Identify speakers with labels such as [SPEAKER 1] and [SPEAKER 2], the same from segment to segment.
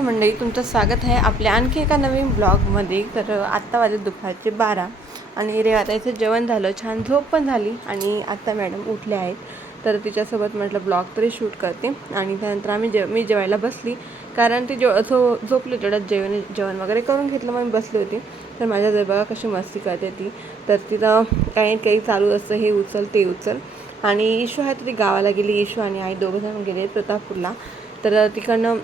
[SPEAKER 1] मंडळी तुमचं स्वागत आहे आपल्या आणखी एका नवीन ब्लॉगमध्ये. तर आत्ता वाजत दुपारचे बारा आणि रेवाताईचं जेवण झालं छान झोप पण झाली आणि आत्ता मॅडम उठले आहेत. तर तिच्यासोबत म्हटलं ब्लॉग तरी शूट करते आणि त्यानंतर आम्ही जे मी जेवायला बसली. कारण ती जेव झो झोपली तेवढ्यात जेवण जेवण वगैरे करून घेतलं मग मी बसली होती. तर माझ्या जर बघा कशी मस्ती करते ती. तर तिथं काही काही चालू असतं हे उचल ते उचल. आणि इशू आहे तर ती गावाला गेली इशू आणि आई दोघं जण गेले प्रतापपूरला. तर तिकडनं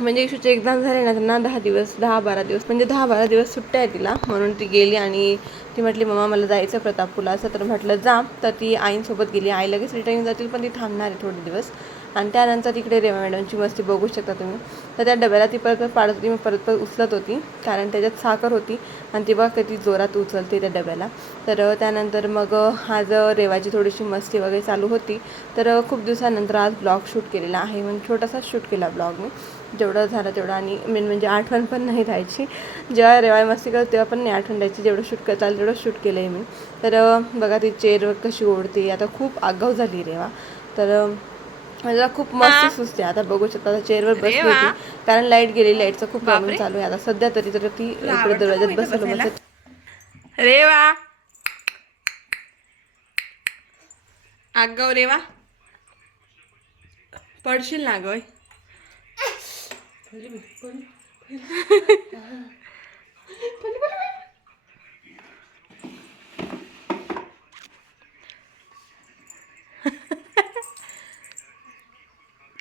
[SPEAKER 1] म्हणजे इशूचे एक्झाम झाले ना त्यांना दहा दिवस दहा बारा दिवस म्हणजे दहा बारा दिवस सुट्ट्या आहे तिला. म्हणून ती गेली आणि ती म्हटली मम्मा मला जायचं प्रतापपूरला. असं तर म्हटलं जा. तर ती आईंसोबत गेली. आई लगेच रिटर्न जातील पण ती थांबणार आहे थोडे दिवस. आणि त्यानंतर तिकडे रेवा मॅडमची मस्ती बघू शकता तुम्ही. तर त्या डब्याला ती परत पाडत होती मग परत परत उचलत होती कारण त्याच्यात साखर होती. आणि ती बघ किती जोरात उचलते त्या डब्याला. तर त्यानंतर मग आज रेवाची थोडीशी मस्ती वगैरे चालू होती. तर खूप दिवसानंतर आज ब्लॉग शूट केलेला आहे. म्हणून छोटासाच शूट केला ब्लॉग मी जेवढं झालं तेवढं आणि मेन म्हणजे आठवण पण नाही राहायची. जेव्हा रेवाय मस्ती करत तेव्हा पण नाही आठवण द्यायची जेवढं शूट करता आलं तेवढं शूट केलं आहे मी. तर बघा ती चेअरवर कशी ओढते आता खूप आगाऊ झाली रेवा. तर मला खूप मस्त सुचते. आता बघू शकता आता चेअरवर बसली होती. कारण लाइट गेली लाईटचा खूप प्रॉब्लेम चालू आहे. आता सध्या तरी तर ती इकडे दरवाज्यात बसवलं म्हणजे रेवा. आगाव रेवा. पडशील ना गं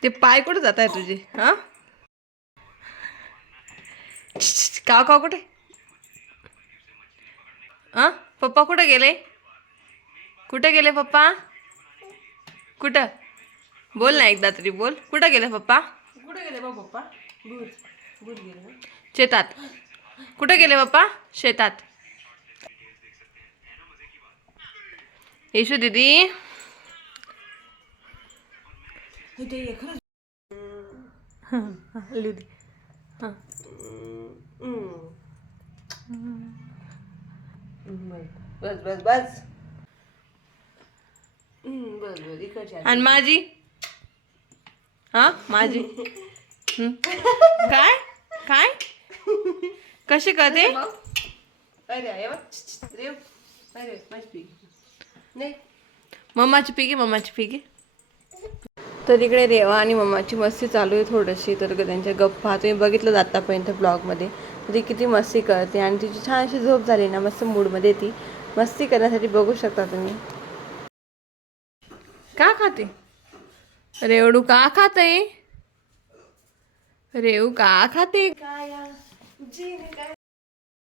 [SPEAKER 1] ते पाय कुठे जात आहे तुझे हा? काव काव कुठे? हा? पप्पा कुठे गेले? कुठे गेले पप्पा? कुठं? बोल ना एकदा तरी बोल. कुठं गेले पप्पा?
[SPEAKER 2] कुठे गेले बा पप्पा?
[SPEAKER 1] शेतात. कुठे गेले पप्पा शेतात. येशू दीदी.
[SPEAKER 2] बस बस बस.
[SPEAKER 1] आणि माझी? हा माझी. काय? काय?
[SPEAKER 2] पी नाही.
[SPEAKER 1] मम्माची पिगी मम्माची पिगी. तर इकडे रेवा आणि मम्माची मस्ती चालू आहे थोडीशी. तर त्यांच्या गप्पा तुम्ही बघितलं आतापर्यंत ब्लॉगमध्ये. ती किती मस्ती करते. आणि तिची छान अशी झोप झाली ना मस्त मूडमध्ये ती. मस्ती करण्यासाठी बघू शकता तुम्ही. का खाते? रेवडू का खाते? रेव का? खाते.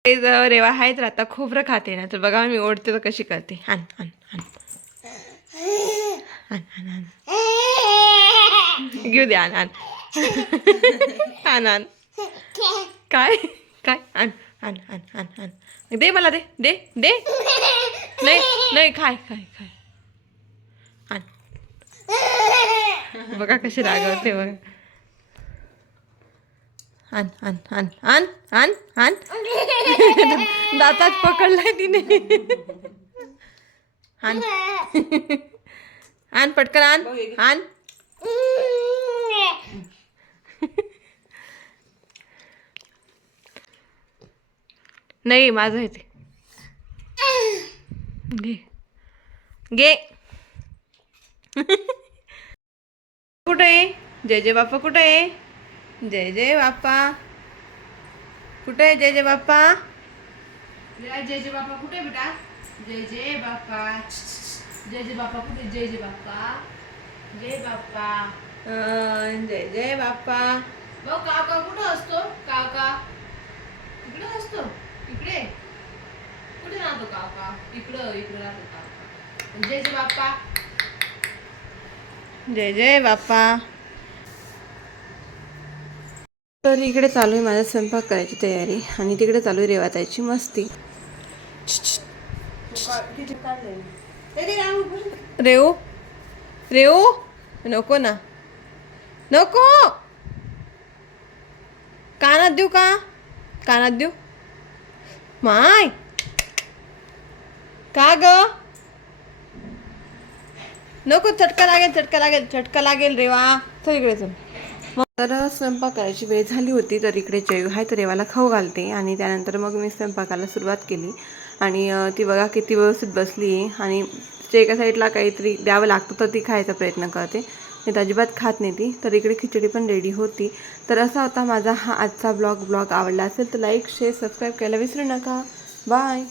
[SPEAKER 1] रेवा आहे तर आता खोबरं खाते ना तर बघा मी ओढते तर कशी करते. आण. आण आण आण. घेऊ दे आण आण. आण आण. काय? काय? आण आण आण आण आण. दे मला दे दे दे. नाही नाही खाय खाय खाय. आण. बघा कशी रागवते बघा. आण आण आण आण आण आण. दातात पकडलाय तिने. आण. आण पटकन आण आण. नाही माझं आहे ते. घे. घे. कुठे आहे? जय जय बाप्पा कुठे आहे? जय जय बाप्पा कुठे आहे जय जय बाप्पा
[SPEAKER 2] जय जय बाप्पा कुठे बेटा जय जय बाप्पा जय जय बाप्पा कुठे जय जय बाप्पा जय बाप्पा
[SPEAKER 1] जय जय बाप्पा
[SPEAKER 2] भाऊ काका कुठं असतो काका इकडे असतो इकडे कुठे राहतो काका इकडं इकडं राहतो काका जय जय बाप्पा
[SPEAKER 1] जय जय बाप्पा तर इकडे चालू आहे माझा स्वयंपाक करायची तयारी आणि तिकडे चालू आहे रेवातायची मस्ती. रेऊ रेऊ नको ना. नको! कानात देऊ का? कानात देऊ? माय! का ग? नको चटका लागेल चटका लागेल चटका लागेल रेवा. चल इकडे चल. मग तर स्वयंपाक करायची वेळ झाली होती तर इकडे जयू आहे तर रेवाला खाऊ घालते आणि त्यानंतर मग मी स्वयंपाकाला सुरुवात केली. आणि ती बघा किती व्यवस्थित बसली आहे आणि तिच्या एका साईडला काहीतरी द्यावं लागतं तर ती खायचा प्रयत्न करते. नाही तर अजिबात खात नाही ती तर इकडे खिचडी पण रेडी होती. तर असा होता माझा हा आजचा ब्लॉग ब्लॉग आवडला असेल तर लाईक शेअर सबस्क्राईब करायला विसरू नका. बाय